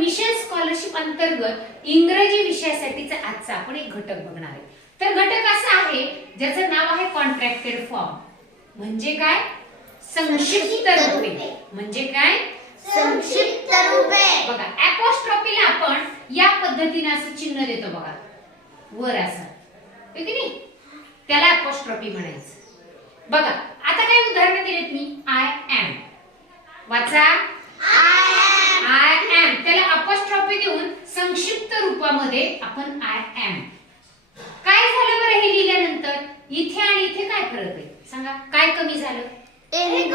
Mission scholarship अंतर्गत इंग्रजी विषयासाठीचा आजचा आपण एक घटक बघणार आहे. तर घटक असा आहे ज्याचं नाव आहे कॉन्ट्रॅक्टेड फॉर्म. म्हणजे काय? संक्षिप्त रूपे. म्हणजे काय? संक्षिप्त रूपे. बघा अपॉस्ट्रॉफीला आपण या पद्धतीने असं चिन्ह देतो बघा वर असं, आहे की नाही? त्याला अपॉस्ट्रॉफी म्हणायचं. बघा आता काय उदाहरण दिलेत मी. आय एम, वाचा. आय एम त्याला अपॉस्ट्रॉफी देऊन संक्षिप्त रूपामध्ये आपण आय एम. काय झालं बरं हे लिहिल्यानंतर? इथे आणि इथे काय फरक आहे सांगा? काय कमी झालं? ए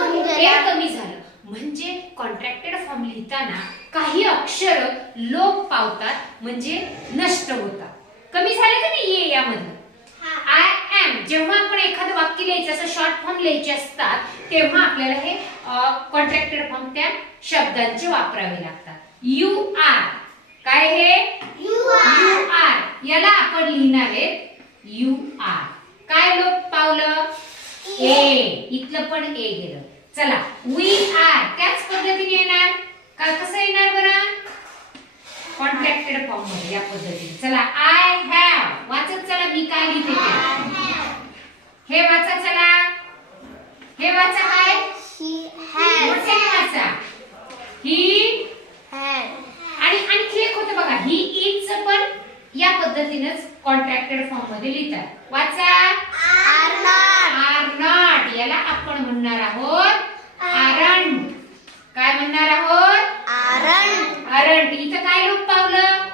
कमी झालं. म्हणजे कॉन्ट्रॅक्टेड फॉर्म लिहिताना काही अक्षर लोप पावतात, म्हणजे नष्ट होतात. कमी झाले का नाही ए यामध्ये? आय एम जेव्हा आपण एखादं वाक्य लिहायचं असं शॉर्ट फॉर्म लिहायचे असतात तेव्हा आपल्याला हे कॉन्ट्रॅक्टेड फॉर्म त्या शब्दांचे वापरावे लागतात. यू आर, काय हे? यू आर याला आपण लिहिणार आहे यू आर. काय लोप पावलं? ए. इथलं पण ए गेलं. चला वी आर त्याच पद्धतीने येणार का? कसं येणार बरं? कॉन्ट्रॅक्टेड फॉर्म मध्ये या पद्धतीने. चला आय हॅव वाचत चला मी काय लिहिते ते. हे वाचा चला. हे वाचा काय? He has. मोठ्याने वाचा. He has. आणि आणखी एक होतं बघा ही इज पण या पद्धतीनेच कॉन्ट्रॅक्टेड फॉर्म मध्ये लिहितात. वाचा. R not. आर नॉट याला आपण म्हणणार आहोत आरंट. काय म्हणणार आहोत? आरंट. आरंट. इथं काय लोप पावलं?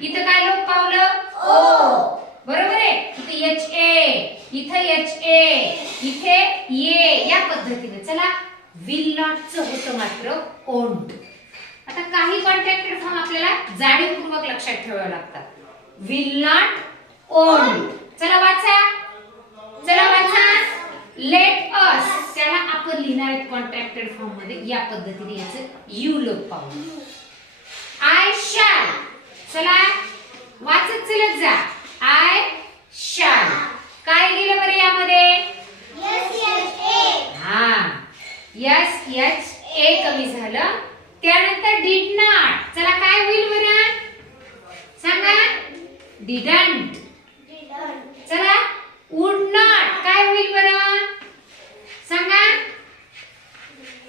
इथं काय लोप पावलं? ओ. बरोबर आहे. इथे एच ए, इथे एच ए, इथे ये या पद्धतीने. चला विल नॉट च होतं मात्र ओंट. आता काही कॉन्ट्रॅक्टेड फॉर्म आपल्याला जाणीवपूर्वक लक्षात ठेवावे लागतात. Will not won't. चला वाचा. चला वाचा. लेट अस त्याला आपण लिहिणार आहे कॉन्ट्रॅक्टेड फॉर्म मध्ये या पद्धतीने. याचं यू लोप पावलं. I shall. चला वाचत चलत जा. आय शॅल काय गेलं बरं यामध्ये? यस यस ए. हा यस यस ए कमी झालं. त्यानंतर डिड नॉट. चला काय होईल बरं सांगा? डिडंट. चला वुड नॉट काय होईल बरं सांगा?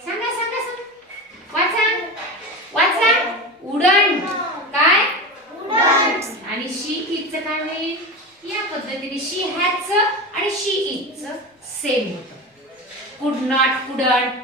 सांगा सांगा सांगा. वाचा वाचा. वुडंट काय? वुडंट. आणि शी इज च काय होईल? या पद्धतीने शी हॅज च आणि शी इज च सेम होतं. कुड नॉट, कुडंट,